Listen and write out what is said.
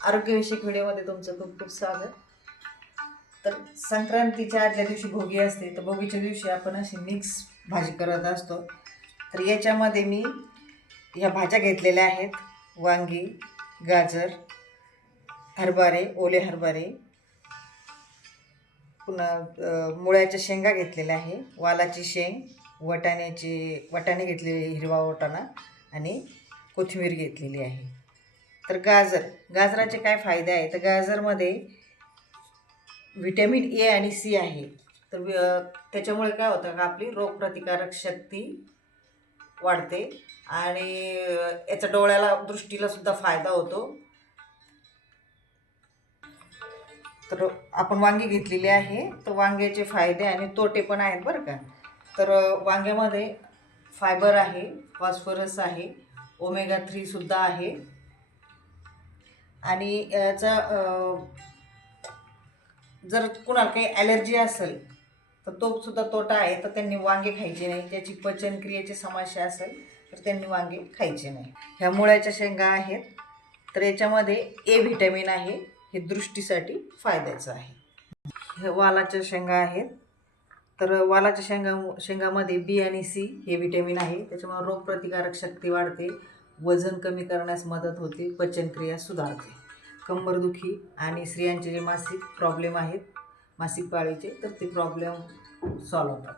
आरोग्यविषयक व्हिडिओमध्ये तुमचं खूप खूप स्वागत. तर संक्रांतीच्या आदल्या दिवशी भोगी असते, तर भोगीच्या दिवशी आपण अशी मिक्स भाजी करत असतो. तर याच्यामध्ये मी ह्या भाज्या घेतलेल्या आहेत: वांगी, गाजर, हरभरे, ओले हरभरे, पुन्हा मुळ्याच्या शेंगा घेतलेल्या आहे, वालाची शेंग, वाटाणे घेतलेले, हिरवा वाटाणा आणि कोथिंबीर घेतलेली आहे. तर गाजराचे काय फायदे आहेत? तर गाजरमध्ये व्हिटॅमिन ए आणि सी आहे. तर त्याच्यामुळे काय होतं का, आपली रोगप्रतिकारक शक्ती वाढते आणि याचा डोळ्याला दृष्टीला सुद्धा फायदा होतो. तर आपण वांगी घेतलेली आहे, तर वांग्याचे फायदे आणि तोटे पण आहेत बरं का. तर वांग्यामध्ये फायबर आहे, फॉस्फरस आहे, ओमेगा 3 सुद्धा आहे आणि याचा जर कुणाला काही ॲलर्जी असेल तर तो सुद्धा तोटा आहे. तर त्यांनी वांगे खायचे नाही. ज्याची पचनक्रियेची समस्या असेल तर त्यांनी वांगे खायचे नाही. ह्या मुळ्याच्या शेंगा आहेत, तर याच्यामध्ये ए व्हिटॅमिन आहे, हे दृष्टीसाठी फायद्याचं आहे. हे वालाच्या शेंगा आहेत, तर वालाच्या शेंगामध्ये बी आणि सी हे व्हिटॅमिन आहे. त्याच्यामुळे रोगप्रतिकारक शक्ती वाढते, वजन कमी करण्यास मदत होते, पचनक्रिया सुधारते, कंबरदुखी आणि स्त्रियांचे जे मासिक प्रॉब्लेम आहेत, मासिक पाळीचे, तर ते प्रॉब्लेम सॉल्व्ह होतात.